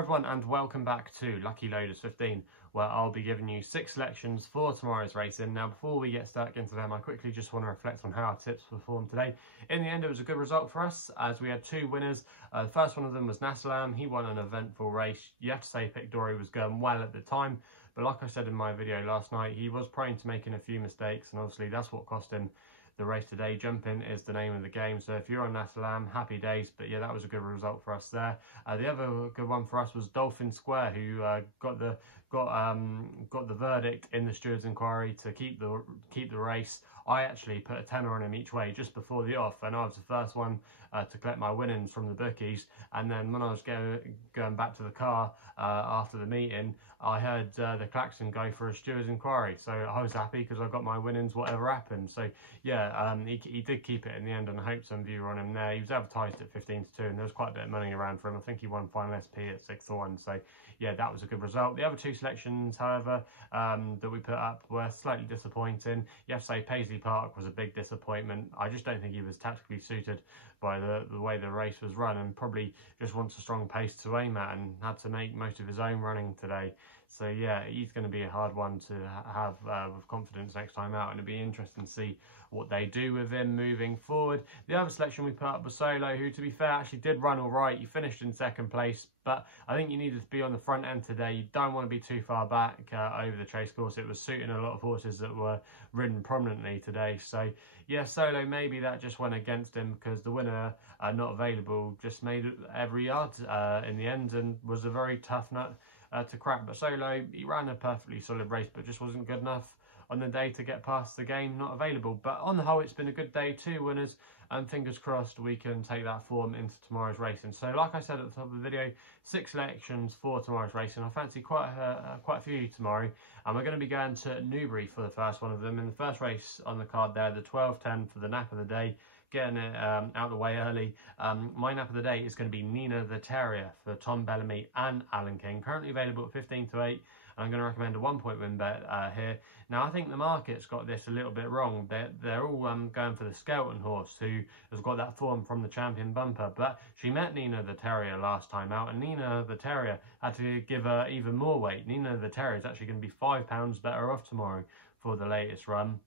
everyone and welcome back to Lucky Loaders 15, where I'll be giving you 6 selections for tomorrow's racing. Now before we get stuck into them, I quickly just want to reflect on how our tips performed today. In the end, it was a good result for us as we had 2 winners. The first one of them was Nasalam. He won an eventful race. You have to say Pick Dory was going well at the time, but like I said in my video last night, he was prone to making a few mistakes, and obviously that's what cost him the race today. Jumping is the name of the game, so if you're on Nasalam, happy days. But yeah, that was a good result for us there. The other good one for us was Dolphin Square, who got the verdict in the steward's inquiry to keep the race. I actually put a tenner on him each way just before the off, and I was the first one to collect my winnings from the bookies. And then when I was going back to the car after the meeting, I heard the klaxon go for a steward's inquiry, so I was happy because I got my winnings whatever happened. So yeah, he did keep it in the end, and I hope some of you were on him there. He was advertised at 15 to 2, and there was quite a bit of money around for him. I think he won final SP at 6 to 1. So yeah, that was a good result. The other 2 selections, however, that we put up were slightly disappointing. You have to say Paisley Park was a big disappointment. I just don't think he was tactically suited by the way the race was run, and probably just wants a strong pace to aim at and had to make most of his own running today. So yeah, he's going to be a hard one to have with confidence next time out, and it'll be interesting to see what they do with him moving forward. The other selection we put up was Solo, who to be fair actually did run all right. He finished in 2nd place, but I think you needed to be on the front end today. You don't want to be too far back over the chase course. It was suiting a lot of horses that were ridden prominently today. So yeah, Solo, maybe that just went against him because the winner not available just made every yard in the end and was a very tough nut to crack. But Solo, he ran a perfectly solid race, but just wasn't good enough on the day to get past the game not available. But on the whole, it's been a good day. 2 winners, and fingers crossed we can take that form into tomorrow's racing. So like I said at the top of the video, 6 selections for tomorrow's racing. I fancy quite a few tomorrow, and we're going to be going to Newbury for the first one of them. In the first race on the card there, the 12:10 for the nap of the day, getting it out of the way early. My nap of the day is going to be Nina the Terrier for Tom Bellamy and Alan King, currently available at 15 to 8. I'm going to recommend a 1-point win bet here. Now, I think the market's got this a little bit wrong. They're all going for the Skelton horse, who has got that form from the Champion Bumper. But she met Nina the Terrier last time out, and Nina the Terrier had to give her even more weight. Nina the Terrier is actually going to be £5 better off tomorrow for the latest run.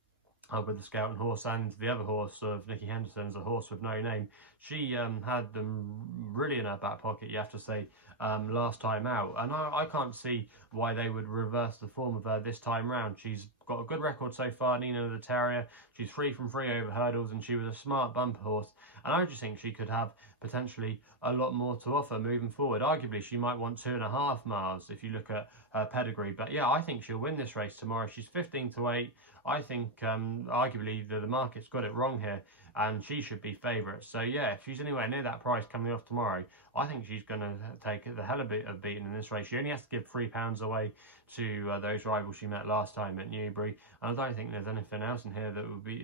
With the Skelton horse, and the other horse of Nicky Henderson's, a horse with no name. She had them really in her back pocket, you have to say, last time out, and I can't see why they would reverse the form of her this time round. She's got a good record so far, Nina the Terrier. She's free over hurdles, and she was a smart bumper horse, and I just think she could have potentially a lot more to offer moving forward. Arguably she might want 2.5 miles if you look at her pedigree, but yeah, I think she'll win this race tomorrow. She's 15 to 8. I think arguably the market's got it wrong here, and she should be favourite. So yeah, if she's anywhere near that price coming off tomorrow, I think she's going to take the hell of a beating in this race. She only has to give £3 away to those rivals she met last time at Newbury, and I don't think there's anything else in here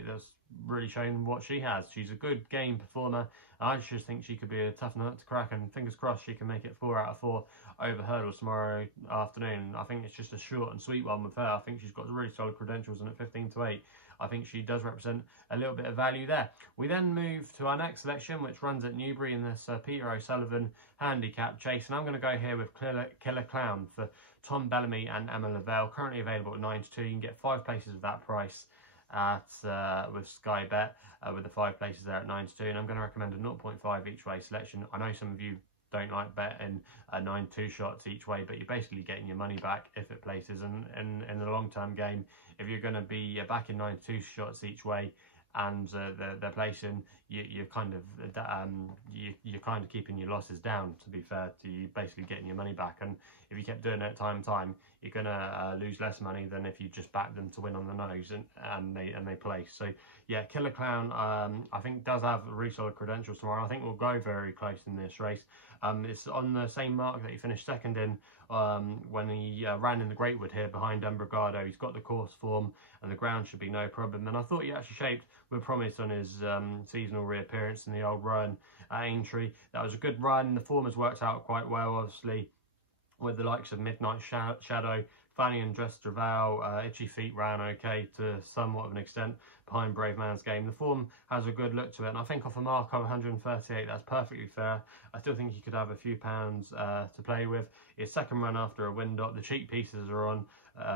that's really showing what she has. She's a good game performer. I just think she could be a tough nut to crack, and fingers crossed she can make it 4 out of 4 over hurdles tomorrow afternoon. I think it's just a short and sweet one with her. I think she's got really solid credentials, and at 15 to 8, I think she does represent a little bit of value there. We then move to our next selection, which runs at Newbury in this Peter O'Sullivan handicap chase, and I'm going to go here with Killer Clown for Tom Bellamy and Emma Lavelle, currently available at 9 to 2. You can get 5 places of that price at with SkyBet with the 5 places there at 9 to 2, and I'm going to recommend a 0.5 each way selection. I know some of you don't like betting 9 2-shots each way, but you're basically getting your money back if it places, and in the long-term game, if you're going to be backing 9 2-shots each way and they're placing, you're kind of keeping your losses down, to be fair to you, basically getting your money back. And if you kept doing it time and time, you're gonna lose less money than if you just back them to win on the nose and they place. So yeah, Killer Clown I think does have really solid credentials tomorrow. I think we'll go very close in this race. It's on the same mark that he finished 2nd in when he ran in the Greatwood here behind Umbrigado. He's got the course form, and the ground should be no problem. And I thought he actually shaped with promise on his seasonal reappearance in the old run at Aintree. That was a good run. The form has worked out quite well, obviously, with the likes of Midnight Shadow Fanny and Drestraval, Itchy Feet ran okay to somewhat of an extent behind Brave Man's Game. The form has a good look to it, and I think off a mark of 138, that's perfectly fair. I still think he could have a few pounds to play with. His second run after a wind up, the cheek pieces are on.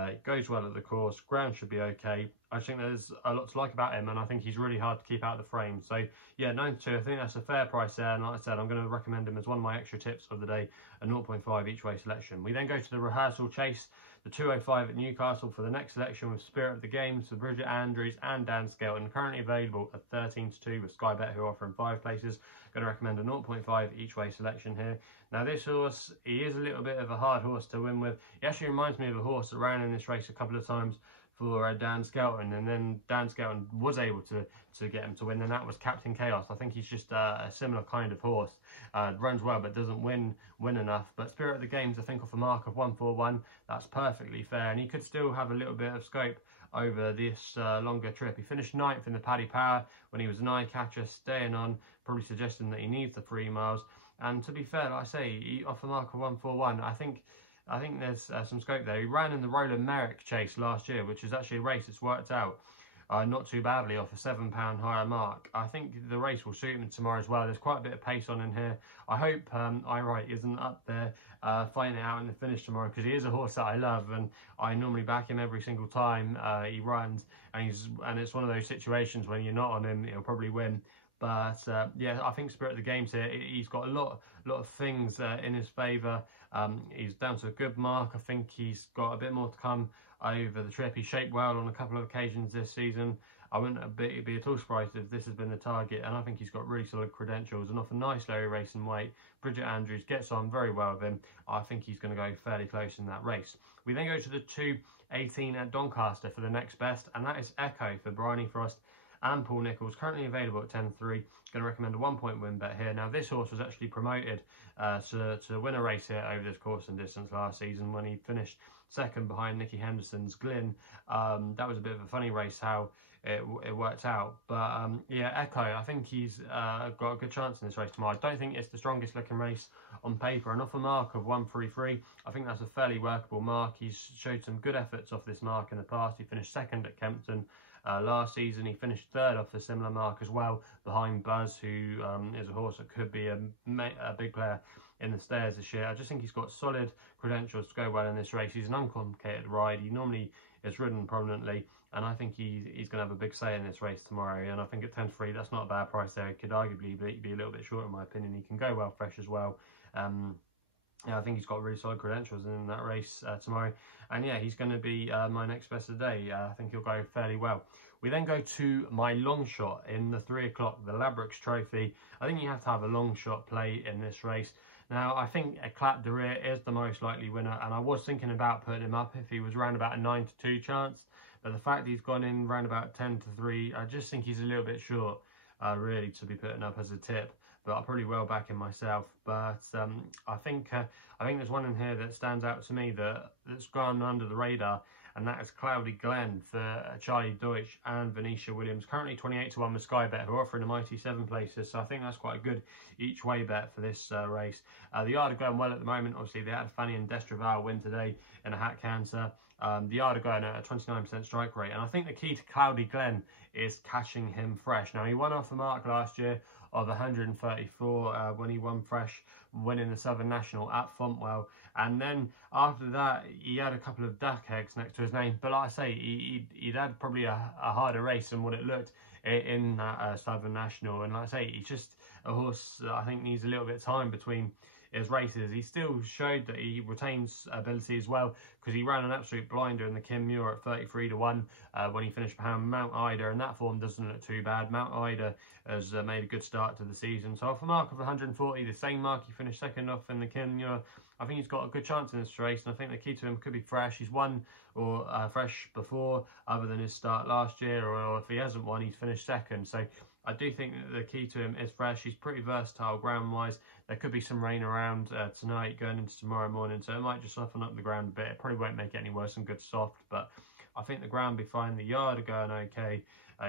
It goes well at the course, ground should be okay. I think there's a lot to like about him, and I think he's really hard to keep out of the frame. So yeah, 92, I think that's a fair price there, and like I said, I'm going to recommend him as one of my extra tips of the day, a 0.5 each way selection. We then go to the rehearsal chase, the 205 at Newcastle for the next selection with Spirit of the Games for Bridget Andrews and Dan Skelton, currently available at 13-2 with SkyBet, who are offering 5 places. Going to recommend a 0.5 each way selection here. Now this horse, he is a little bit of a hard horse to win with. He actually reminds me of a horse that ran in this race a couple of times for Dan Skelton, and then Dan Skelton was able to get him to win, and that was Captain Chaos. I think he's just a similar kind of horse. Runs well but doesn't win enough. But Spirit of the Games, I think off a mark of 141, that's perfectly fair, and he could still have a little bit of scope over this longer trip. He finished 9th in the Paddy Power when he was an eye catcher, staying on, probably suggesting that he needs the 3 miles. And to be fair, like I say, off a mark of 141, I think there's some scope there. He ran in the Roland Merrick chase last year, which is actually a race that's worked out not too badly off a £7 higher mark. I think the race will suit him tomorrow as well. There's quite a bit of pace on in here. I hope I isn't up there fighting it out in the finish tomorrow, because he is a horse that I love, and I normally back him every single time he runs, and it's one of those situations when you're not on him, he'll probably win. But yeah, I think Spirit of the Games here, he's got a lot of things in his favour. He's down to a good mark. I think he's got a bit more to come over the trip. He shaped well on a couple of occasions this season. I wouldn't be at all surprised if this has been the target, and I think he's got really solid credentials and off a nice low racing weight. Bridget Andrews gets on very well with him. I think he's going to go fairly close in that race. We then go to the 2:18 at Doncaster for the next best, and that is Ecco for Bryony Frost and Paul Nicholls, currently available at 10-3. Going to recommend a 1-point win bet here. Now this horse was actually promoted to win a race here over this course and distance last season when he finished second behind Nicky Henderson's Glen. That was a bit of a funny race how it worked out, but yeah, Ecco, I think he's got a good chance in this race tomorrow. I don't think it's the strongest looking race on paper, and off a mark of 133, I think that's a fairly workable mark. He's showed some good efforts off this mark in the past. He finished second at Kempton last season. He finished third off a similar mark as well, behind Buzz, who is a horse that could be a big player in the Stayers this year. I just think he's got solid credentials to go well in this race. He's an uncomplicated ride. He normally is ridden prominently, and I think he's going to have a big say in this race tomorrow. And I think at 10-3, that's not a bad price there. It could arguably be a little bit short in my opinion. He can go well fresh as well. Yeah, I think he's got really solid credentials in that race tomorrow. And yeah, he's going to be my next best of the day. I think he'll go fairly well. We then go to my long shot in the 3 o'clock, the Ladbrokes Trophy. I think you have to have a long shot play in this race. Now, I think Terrier is the most likely winner, and I was thinking about putting him up if he was around about a 9-2 chance. But the fact he's gone in around about 10-3, I just think he's a little bit short, really, to be putting up as a tip. But I'll probably well back him myself. But I think there's one in here that stands out to me that's gone under the radar, and that is Cloudy Glen for Charlie Deutsch and Venetia Williams. Currently 28-1 with SkyBet, who are offering a mighty 7 places. So I think that's quite a good each way bet for this race. The yard are going well at the moment. Obviously, they had Fanny and Drestraval win today in a hat canter. The yard are going at a 29% strike rate, and I think the key to Cloudy Glen is catching him fresh. Now, he won off the mark last year of 134 when he won fresh, winning the Southern National at Fontwell, and then after that he had a couple of duck eggs next to his name. But like I say, he'd had probably a harder race than what it looked in that Southern National, and like I say, he's just a horse that I think needs a little bit of time between his races. He still showed that he retains ability as well, because he ran an absolute blinder in the Kim Muir at 33-1 when he finished behind Mount Ida, and that form doesn't look too bad. Mount Ida has made a good start to the season. So off a mark of 140, the same mark he finished second off in the Kim Muir, I think he's got a good chance in this race, and I think the key to him could be fresh. He's won or fresh before, other than his start last year, or if he hasn't won, he's finished second. So I do think that the key to him is fresh. He's pretty versatile ground-wise. There could be some rain around tonight going into tomorrow morning, so it might just soften up the ground a bit. It probably won't make it any worse than good soft, but I think the ground will be fine. The yard are going okay.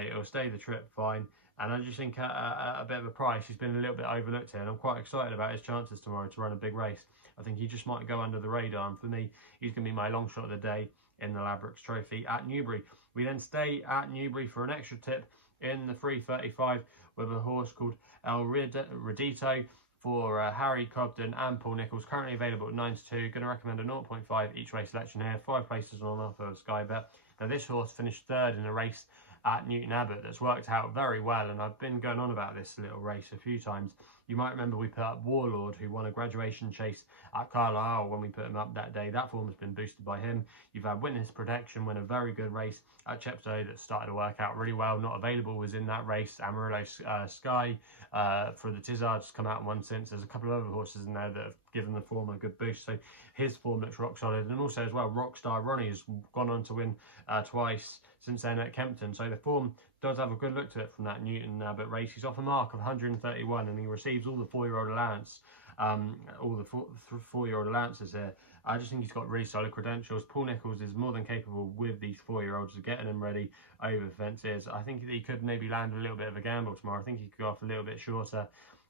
It'll stay the trip fine. And I just think at a bit of a price, he's been a little bit overlooked here, and I'm quite excited about his chances tomorrow to run a big race. I think he just might go under the radar, and for me, he's going to be my long shot of the day in the Ladbrokes Trophy at Newbury. We then stay at Newbury for an extra tip in the 335 with a horse called Ridoto for Harry Cobden and Paul Nicholls, currently available at 9 to 2. Going to recommend a 0.5 each way selection here, 5 places on offer of SkyBet. Now this horse finished third in a race at Newton Abbot that's worked out very well, and I've been going on about this little race a few times. You might remember we put up Warlord, who won a graduation chase at Carlisle when we put him up that day. That form has been boosted by him. You've had Witness Protection win a very good race at Chepstow that started to work out really well. Not available was in that race. Amarillo Sky for the Tizards come out and won since. There's a couple of other horses in there that have given the form a good boost. So his form looks rock solid. And also as well, Rockstar Ronnie has gone on to win twice since then at Kempton. So the form does have a good look to it from that Newton Abbot race. He's off a mark of 131 and he receives all the 4-year-old allowance, all the four-year-old allowances here. I just think he's got really solid credentials. Paul Nicholls is more than capable with these 4-year-olds of getting them ready over fences. I think he could maybe land a little bit of a gamble tomorrow. I think he could go off a little bit shorter.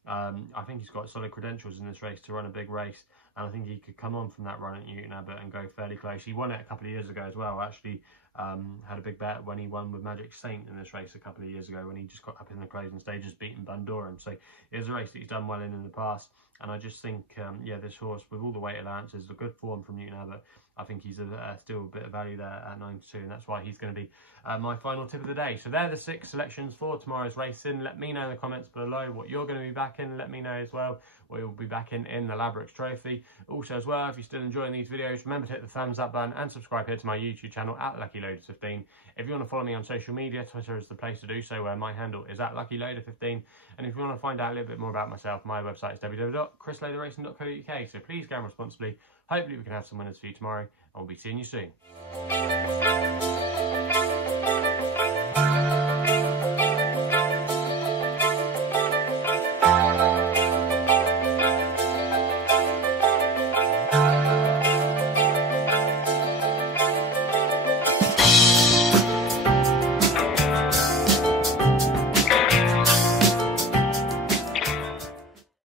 I think he's got solid credentials in this race to run a big race, and I think he could come on from that run at Newton Abbot and go fairly close. He won it a couple of years ago as well. Actually, had a big bet when he won with Magic Saint in this race a couple of years ago when he just got up in the closing stages, beating Bundoran. So it is a race that he's done well in the past, and I just think, yeah, this horse with all the weight allowances, a good form from Newton Abbot. I think he's still a bit of value there at 9 to 2, and that's why he's going to be my final tip of the day. So they're the 6 selections for tomorrow's racing. Let me know in the comments below what you're going to be backing. Let me know as well what you'll be backing in the Ladbrokes Trophy. Also as well, if you're still enjoying these videos, remember to hit the thumbs up button and subscribe here to my YouTube channel at LuckyLoader15. If you want to follow me on social media, Twitter is the place to do so, where my handle is at LuckyLoader15. And if you want to find out a little bit more about myself, my website is www.chrisloaderracing.co.uk. So please gamble responsibly. Hopefully we can have some winners for you tomorrow, and we'll be seeing you soon.